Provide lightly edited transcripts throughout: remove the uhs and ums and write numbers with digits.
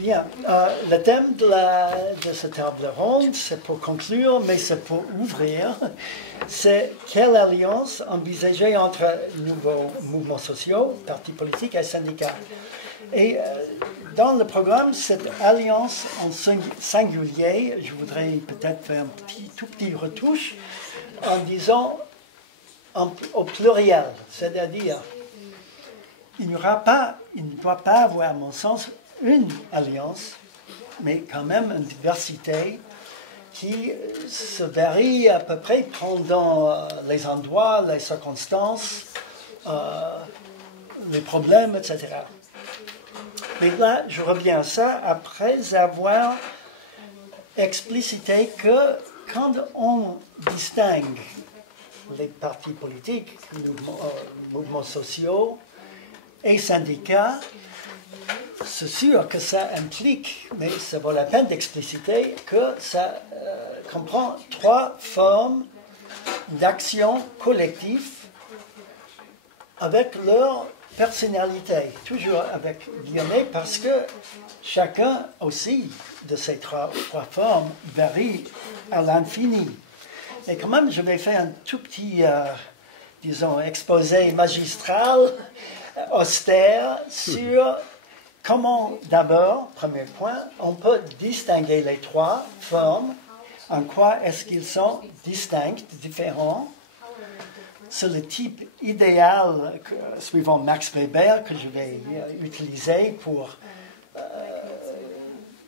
Bien, le thème de cette table ronde, c'est pour conclure, mais c'est pour ouvrir, c'est quelle alliance envisager entre nouveaux mouvements sociaux, partis politiques et syndicats. Et dans le programme, cette alliance en singulier, je voudrais peut-être faire tout petit retouche en disant au pluriel, c'est-à-dire il ne doit pas avoir, à mon sens, une alliance, mais quand même une diversité qui se varie à peu près pendant les endroits, les circonstances, les problèmes, etc. Mais là, je reviens à ça après avoir explicité que quand on distingue les partis politiques, mouvements sociaux et syndicats, c'est sûr que ça implique, mais ça vaut la peine d'expliciter, que ça comprend 3 formes d'action collective avec leur personnalité, toujours avec guillemets, parce que chacun aussi de ces trois formes varie à l'infini. Et quand même, je vais faire un tout petit, disons, exposé magistral, austère, sur comment, d'abord, premier point, on peut distinguer les 3 formes, en quoi est-ce qu'ils sont distincts, différents. C'est le type idéal, suivant Max Weber, que je vais utiliser pour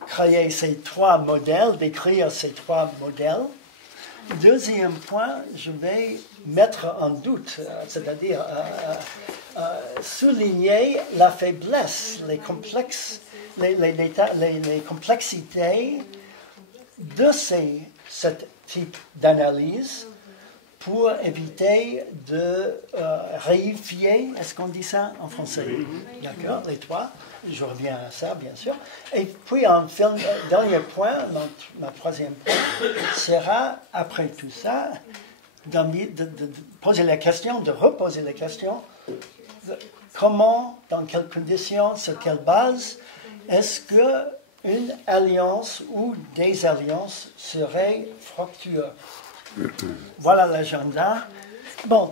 créer ces 3 modèles, décrire ces 3 modèles. Deuxième point, je vais mettre en doute, c'est-à-dire souligner la faiblesse, les complexités de ce type d'analyse pour éviter de réifier, est-ce qu'on dit ça en français? D'accord, les 3, je reviens à ça bien sûr. Et puis enfin, dernier point, ma troisième point, sera après tout ça, de poser la question, de reposer la question, comment, dans quelles conditions, sur quelle base, est-ce qu'une alliance ou des alliances seraient fructueuses? Voilà l'agenda. Bon,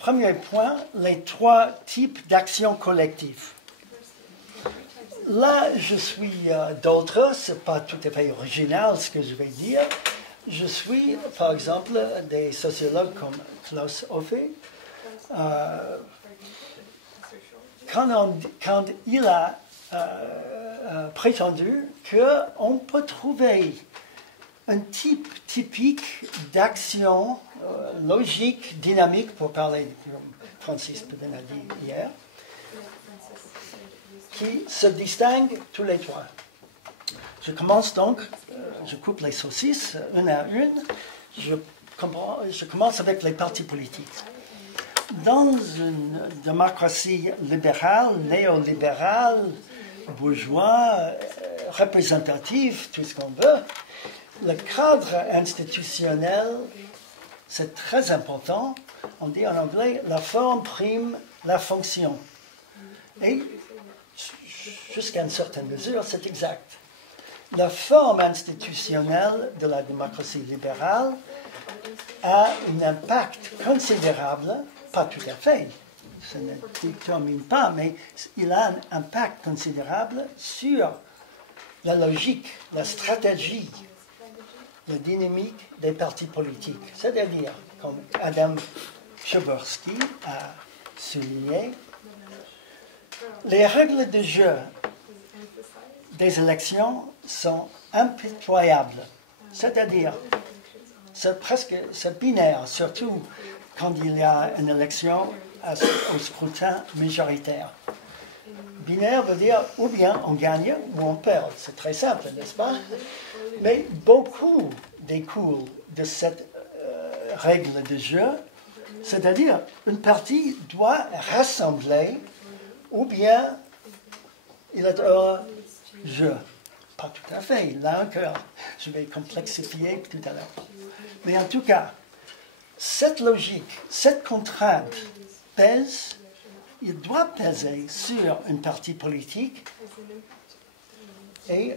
premier point, les 3 types d'actions collectives. Là, je suis d'autres, ce n'est pas tout à fait original ce que je vais dire. Je suis, par exemple, des sociologues comme Klaus Hofe. Quand il a prétendu qu'on peut trouver un type typique d'action logique, dynamique, pour parler comme Francis Pedin a dit hier, qui se distingue tous les 3. Je commence donc, je coupe les saucisses une à une, je commence avec les partis politiques. Dans une démocratie libérale, néolibérale, bourgeois, représentative, tout ce qu'on veut, le cadre institutionnel, c'est très important. On dit en anglais, la forme prime la fonction. Et jusqu'à une certaine mesure, c'est exact. La forme institutionnelle de la démocratie libérale a un impact considérable, pas tout à fait, ça ne détermine pas, mais il a un impact considérable sur la logique, la stratégie, la dynamique des partis politiques. C'est-à-dire, comme Adam Przeworski a souligné, les règles de jeu des élections sont impitoyables. C'est-à-dire, c'est binaire, surtout quand il y a une élection au scrutin majoritaire. Binaire veut dire ou bien on gagne ou on perd. C'est très simple, n'est-ce pas? Mais beaucoup découle de cette règle de jeu, c'est-à-dire une partie doit rassembler ou bien il est hors jeu. Pas tout à fait, là encore, je vais complexifier tout à l'heure. Mais en tout cas, cette logique, cette contrainte pèse, il doit peser sur une partie politique et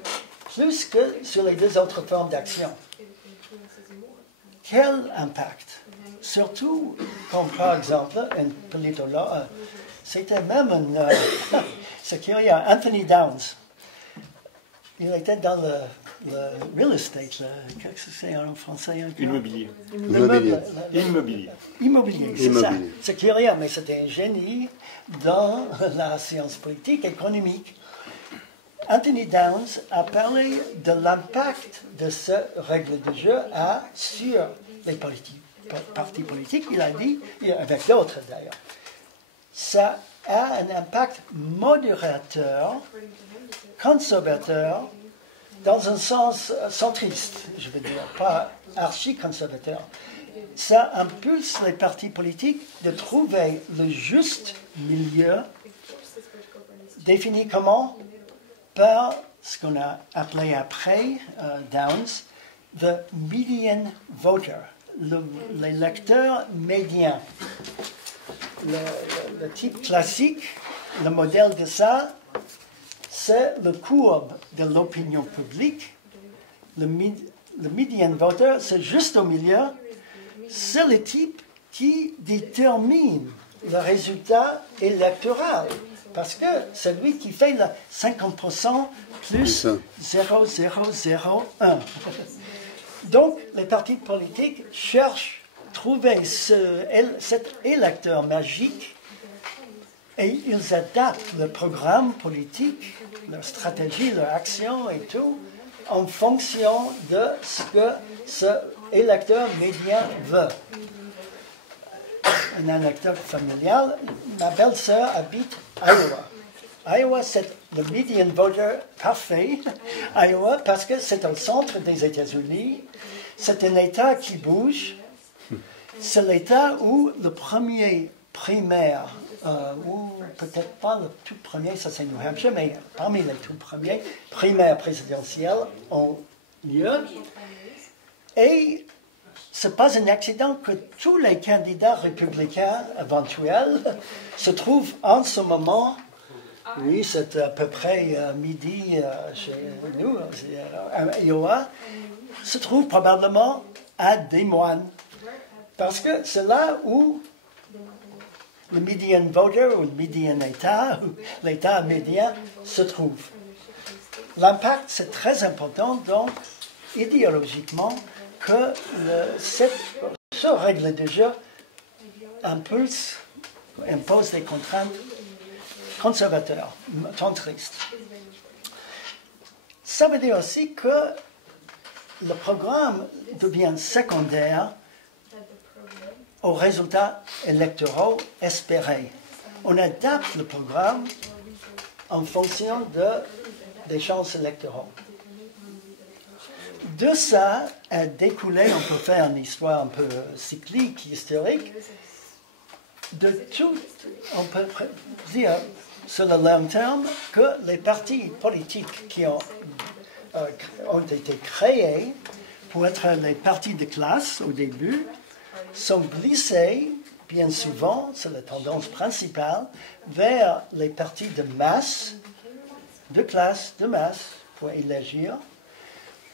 plus que sur les deux autres formes d'action. Quel impact? Surtout quand, par exemple, un politologue, c'était même ce qu'il y a, Anthony Downs. Il était dans le real estate, qu'est-ce que c'est en français? Immobilier. Immobilier, c'est ça. C'est curieux, mais c'était un génie dans la science politique, économique. Anthony Downs a parlé de l'impact de cette règle de jeu sur les partis politiques. Il a dit, avec d'autres d'ailleurs, ça a un impact modérateur, conservateur, dans un sens centriste, je veux dire, pas archi-conservateur. Ça impulse les partis politiques de trouver le juste milieu, défini comment? Par ce qu'on a appelé après Downs, the median voter, l'électeur médian. Le type classique, le modèle de ça, c'est le courbe de l'opinion publique. Le median voter, c'est juste au milieu. C'est le type qui détermine le résultat électoral. Parce que c'est lui qui fait le 50% plus 0,001. Donc, les partis politiques cherchent à trouver cet électeur magique et ils adaptent le programme politique, leur stratégie, leur action et tout, en fonction de ce que ce électeur médian veut. Une anecdote familiale, ma belle-sœur habite Iowa. Iowa, c'est le median voter parfait. Iowa, parce que c'est au centre des États-Unis. C'est un État qui bouge. C'est l'État où le premier primaire, ou peut-être pas le tout premier, ça c'est New Hampshire, mais parmi les tout premiers primaires présidentielles ont lieu. Et ce n'est pas un accident que tous les candidats républicains éventuels se trouvent en ce moment, oui, c'est à peu près midi chez nous, à Iowa, se trouvent probablement à Des Moines. Parce que c'est là où le median voter ou le median État, ou l'État médian se trouve. L'impact, c'est très important, donc, idéologiquement, que cette règle de jeu impose des contraintes conservateurs, centristes. Ça veut dire aussi que le programme devient secondaire aux résultats électoraux espérés. On adapte le programme en fonction des chances électoraux. De ça a découlé, on peut faire une histoire un peu cyclique, historique, de tout, on peut dire sur le long terme que les partis politiques qui ont été créés pour être les partis de classe au début sont glissés bien souvent, c'est la tendance principale, vers les partis de masse, de classe, de masse, pour élégir,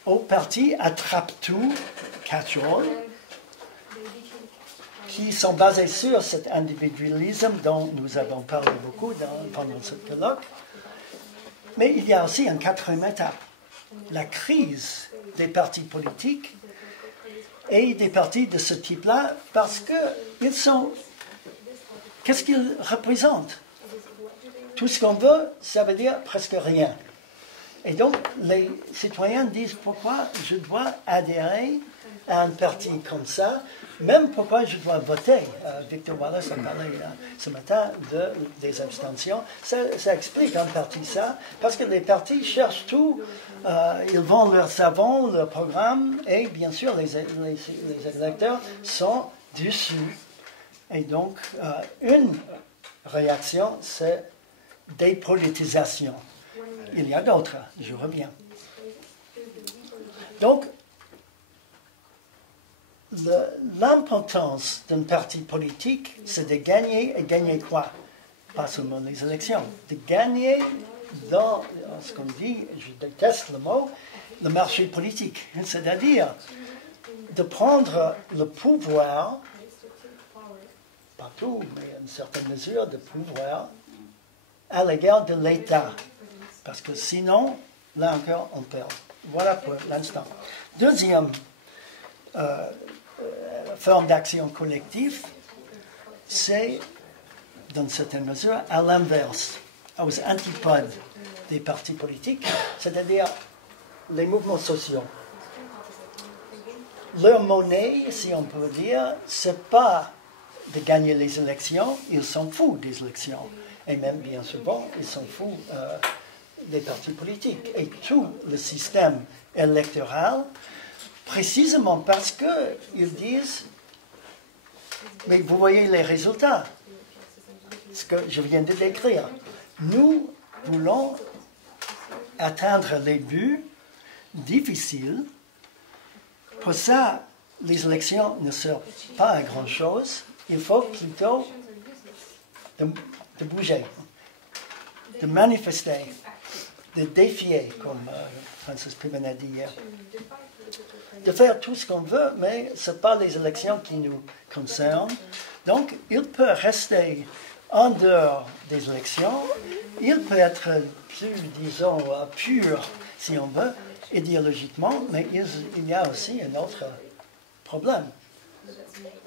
aux partis attrape-tout, catch-all, qui sont basés sur cet individualisme dont nous avons parlé beaucoup pendant ce colloque. Mais il y a aussi une quatrième étape, la crise des partis politiques et des partis de ce type-là, parce qu'ils sont... Qu'est-ce qu'ils représentent? Tout ce qu'on veut, ça veut dire presque rien. Et donc, les citoyens disent pourquoi je dois adhérer à un parti comme ça, même pourquoi je dois voter. Victor Wallace a parlé ce matin des abstentions. Ça explique en partie ça, parce que les partis cherchent tout, ils vendent leur savon, leur programme, et bien sûr, les électeurs sont dessus. Et donc, une réaction, c'est dépolitisation. Il y a d'autres, je reviens. Donc, l'importance d'un parti politique, c'est de gagner, et gagner quoi? Pas seulement les élections, de gagner dans ce qu'on dit, je déteste le mot, le marché politique. C'est-à-dire de prendre le pouvoir, pas tout, mais à une certaine mesure de pouvoir, à l'égard de l'État. Parce que sinon, là encore, on perd. Voilà pour l'instant. Deuxième forme d'action collective, c'est, dans une certaine mesure, à l'inverse, aux antipodes des partis politiques, c'est-à-dire les mouvements sociaux. Leur monnaie, si on peut dire, c'est pas de gagner les élections, ils s'en foutent des élections. Et même, bien souvent, ils s'en foutent des partis politiques. Et tout le système électoral, précisément parce qu'ils disent, mais vous voyez les résultats, ce que je viens de décrire. Nous voulons atteindre les buts difficiles. Pour ça, les élections ne servent pas à grand-chose. Il faut plutôt de bouger, de manifester, de défier, comme Francis Piven a dit hier. De faire tout ce qu'on veut, mais ce n'est pas les élections qui nous concernent. Donc, il peut rester en dehors des élections. Il peut être plus, disons, pur, si on veut, idéologiquement, mais il y a aussi un autre problème.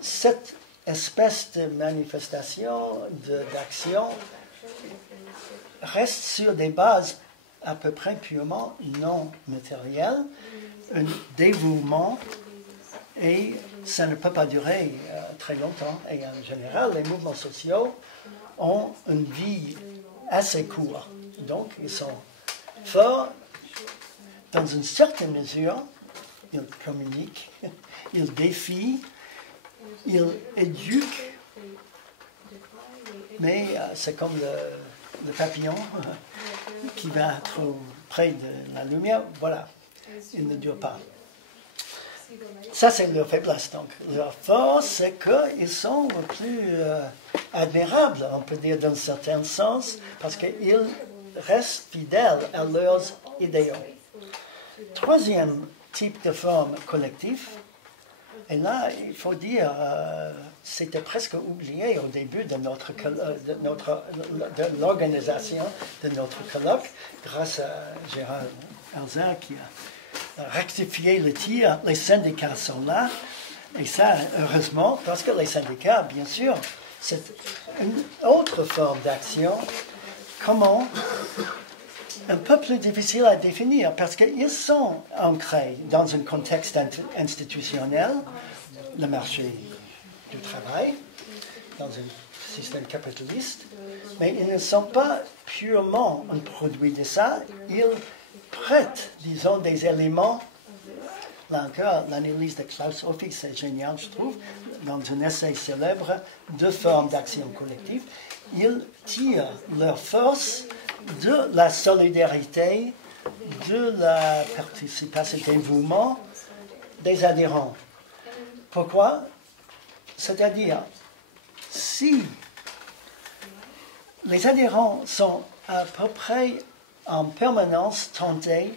Cette espèce de manifestation, d'action, reste sur des bases à peu près purement non matérielles, un dévouement, et ça ne peut pas durer très longtemps. Et en général, les mouvements sociaux ont une vie assez courte. Donc, ils sont forts dans une certaine mesure, ils communiquent, ils défient, ils éduquent, mais c'est comme le papillon qui va trop près de la lumière, voilà, il ne dure pas. Ça, c'est leur faiblesse. Donc, leur force, c'est qu'ils sont plus admirables, on peut dire, dans un certain sens, parce qu'ils restent fidèles à leurs idéaux. Troisième type de forme collective, et là, il faut dire, c'était presque oublié au début de l'organisation de notre colloque, grâce à Gérard Elzer qui a rectifié le tir. Les syndicats sont là, et ça, heureusement, parce que les syndicats, bien sûr, c'est une autre forme d'action. Comment un peu plus difficile à définir parce qu'ils sont ancrés dans un contexte institutionnel, le marché du travail, dans un système capitaliste, mais ils ne sont pas purement un produit de ça, ils prêtent, disons, des éléments. Là encore, l'analyse de Klaus Hoffig, c'est génial, je trouve, dans un essai célèbre, deux formes d'action collective. Ils tirent leur force de la solidarité, de la participation, des mouvements des adhérents. Pourquoi? C'est-à-dire, si les adhérents sont à peu près en permanence tentés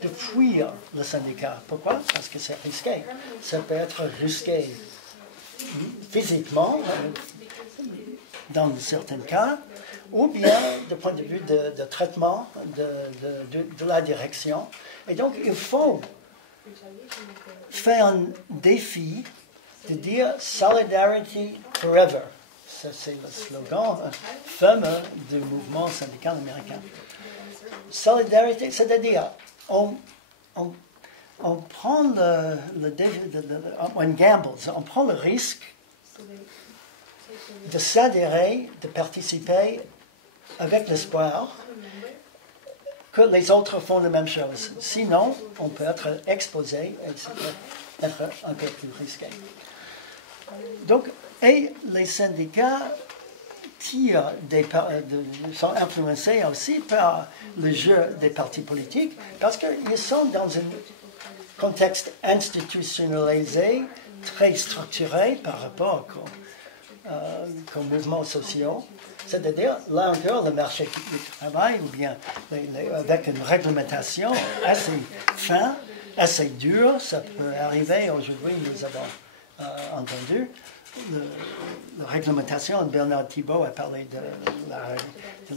de fuir le syndicat. Pourquoi? Parce que c'est risqué. Ça peut être risqué physiquement, dans certains cas, ou bien du point de vue de traitement de la direction. Et donc, il faut faire un défi de dire « Solidarity Forever ». Ça, c'est le slogan fameux du mouvement syndical américain. Solidarité, c'est-à-dire, on prend on gamble, on prend le risque de s'adhérer, de participer avec l'espoir que les autres font la même chose. Sinon, on peut être exposé et être un peu plus risqué. Donc, et les syndicats sont influencés aussi par le jeu des partis politiques parce qu'ils sont dans un contexte institutionnalisé, très structuré par rapport comme mouvements sociaux. C'est-à-dire, là encore, le marché du travail, ou bien avec une réglementation assez fin, assez dure, ça peut arriver. Aujourd'hui, nous avons entendu la réglementation, Bernard Thibault a parlé de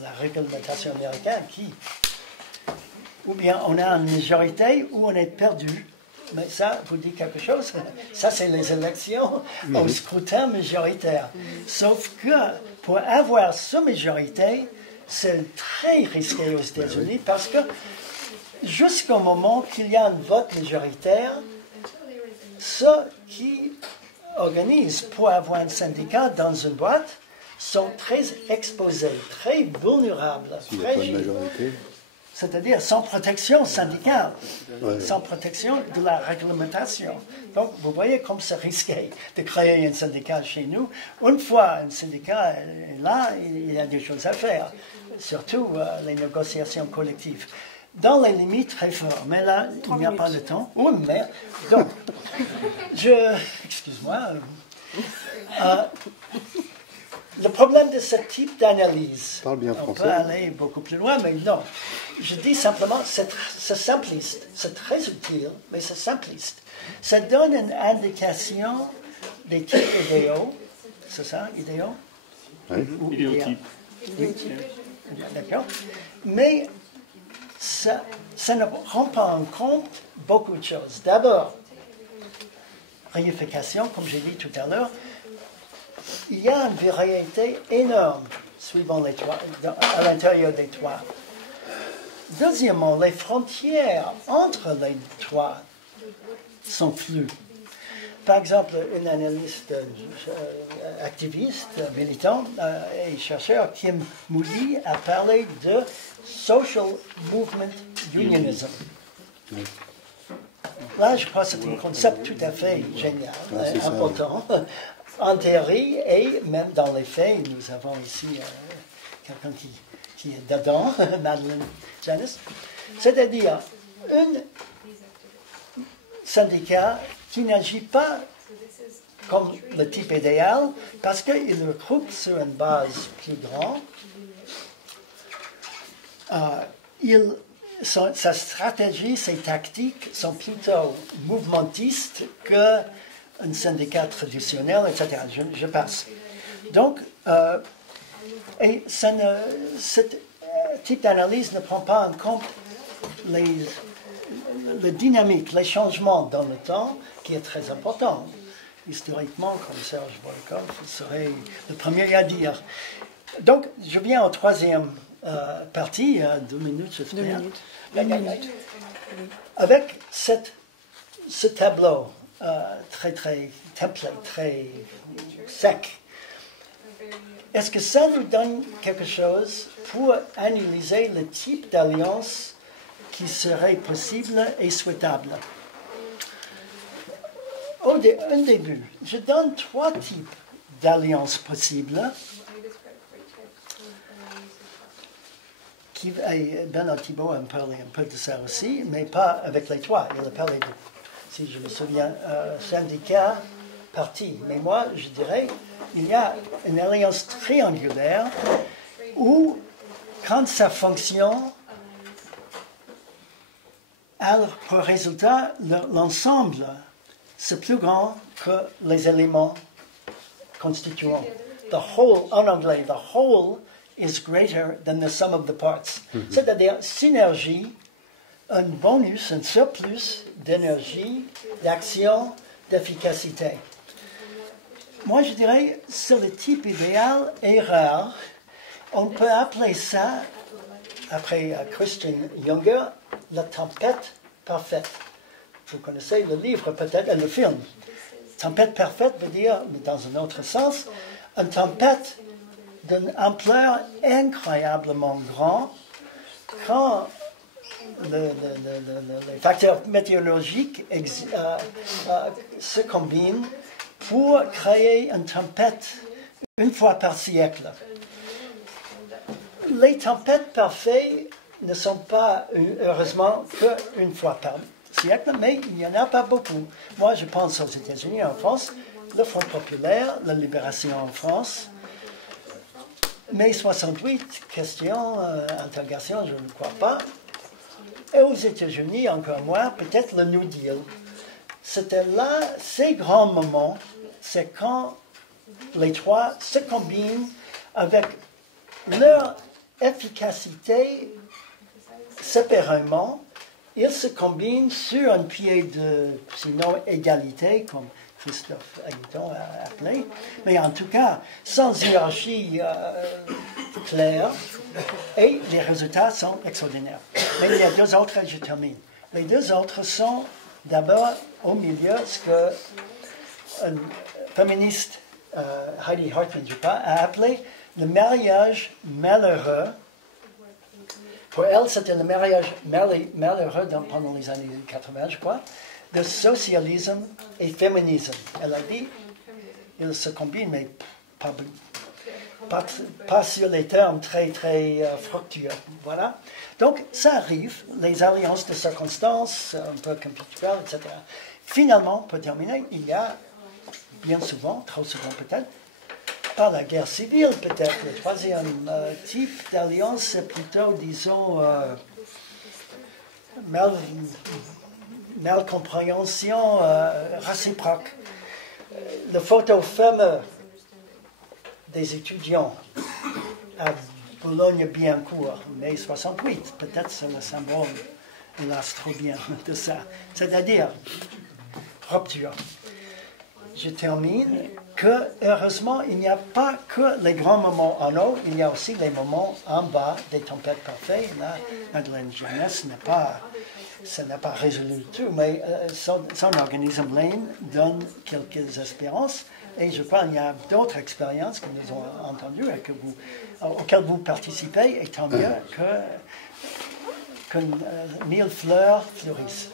la réglementation américaine ou bien on a une majorité ou on est perdu. Mais ça vous dit quelque chose? Ça, c'est les élections au scrutin majoritaire. Sauf que pour avoir cette majorité, c'est très risqué aux États-Unis parce que jusqu'au moment qu'il y a un vote majoritaire, ceux qui organisent pour avoir un syndicat dans une boîte sont très exposés, très vulnérables, fragiles. C'est-à-dire sans protection syndicale, sans protection de la réglementation. Donc, vous voyez comme c'est risqué de créer un syndicat chez nous. Une fois un syndicat est là, il y a des choses à faire, surtout les négociations collectives. Dans les limites très fortes, mais là, il n'y a pas de temps. Oui, mais, donc, excuse-moi, le problème de ce type d'analyse, on peut aller beaucoup plus loin, mais non. Je dis simplement, c'est simpliste, c'est très utile, mais c'est simpliste. Ça donne une indication des types idéaux, c'est ça, idéaux? Oui, idéotypes. Oui, d'accord. Mais ça ne prend pas en compte beaucoup de choses. D'abord, réunification, comme j'ai dit tout à l'heure, il y a une variété énorme suivant les toits, à l'intérieur des toits. Deuxièmement, les frontières entre les toits sont floues. Par exemple, un analyste, activiste, militant et chercheur, Kim Moody, a parlé de social movement unionism. Là, je crois que c'est un concept tout à fait génial, important. En théorie et même dans les faits, nous avons ici quelqu'un qui est dedans, Madeleine Janice. C'est-à-dire un syndicat qui n'agit pas comme le type idéal parce qu'il regroupe sur une base plus grande. Sa stratégie, ses tactiques sont plutôt mouvementistes qu'un syndicat traditionnel, etc. Je passe. Donc, et ce type d'analyse ne prend pas en compte les dynamiques, les changements dans le temps, qui est très important. Historiquement, comme Serge Volkov serait le premier à dire. Donc, je viens en troisième partie, 2 minutes, je fais. 2 minutes. 2 minutes. Avec ce tableau très template, très sec, est-ce que ça nous donne quelque chose pour analyser le type d'alliance qui serait possible et souhaitable? Au début, je donne 3 types d'alliances possibles. Bernard Thibault a parlé un peu de ça aussi, mais pas avec les 3. Il a parlé de, si je me souviens, syndicat, parti. Mais moi, je dirais, il y a une alliance triangulaire où, quand ça fonctionne, alors, pour résultat, l'ensemble, c'est plus grand que les éléments constituants. The whole, en anglais, the whole is greater than the sum of the parts. C'est-à-dire, synergie, un bonus, un surplus d'énergie, d'action, d'efficacité. Moi, je dirais, c'est le type idéal et rare. On peut appeler ça, après Christian Junger, la tempête parfaite. Vous connaissez le livre peut-être, et le film. Tempête parfaite veut dire, mais dans un autre sens, une tempête d'une ampleur incroyablement grande quand les facteurs météorologiques se combinent pour créer une tempête une fois par siècle. Les tempêtes parfaites ne sont pas, heureusement, qu'une fois par siècle, mais il n'y en a pas beaucoup. Moi, je pense aux États-Unis, en France, le Front populaire, la libération en France, mai 68, question, interrogation, je ne crois pas. Et aux États-Unis, encore moins, peut-être le New Deal. C'était là, ces grands moments, c'est quand les trois se combinent avec leur efficacité séparément. Ils se combinent sur un pied de, sinon, égalité, comme Christophe Aguiton a appelé, mais en tout cas, sans hiérarchie claire, et les résultats sont extraordinaires. Mais il y a deux autres, je termine. Les deux autres sont d'abord au milieu ce qu'un féministe, Heidi Hartman, je crois, a appelé le mariage malheureux. Pour elle, c'était le mariage malheureux pendant les années 80, je crois, de socialisme et féminisme. Elle a dit, ils se combinent, mais pas sur les termes très, très fructueux. Voilà. Donc, ça arrive, les alliances de circonstances, un peu conflictuelles, etc. Finalement, pour terminer, il y a bien souvent, trop souvent peut-être, par la guerre civile peut-être, le troisième type d'alliance, c'est plutôt, disons, malcompréhension réciproque. La photo fameuse des étudiants à Boulogne-Billancourt, mai 68, peut-être c'est le symbole, hélas, trop bien de ça. C'est-à-dire, rupture. Je termine que, heureusement, il n'y a pas que les grands moments en haut, il y a aussi les moments en bas, des tempêtes parfaites. Là, Madeleine Jeunesse ça n'a pas résolu tout, mais son organisme Lane donne quelques espérances. Et je crois qu'il y a d'autres expériences que nous avons entendues et auxquelles vous participez, et tant mieux que 1000 fleurs fleurissent.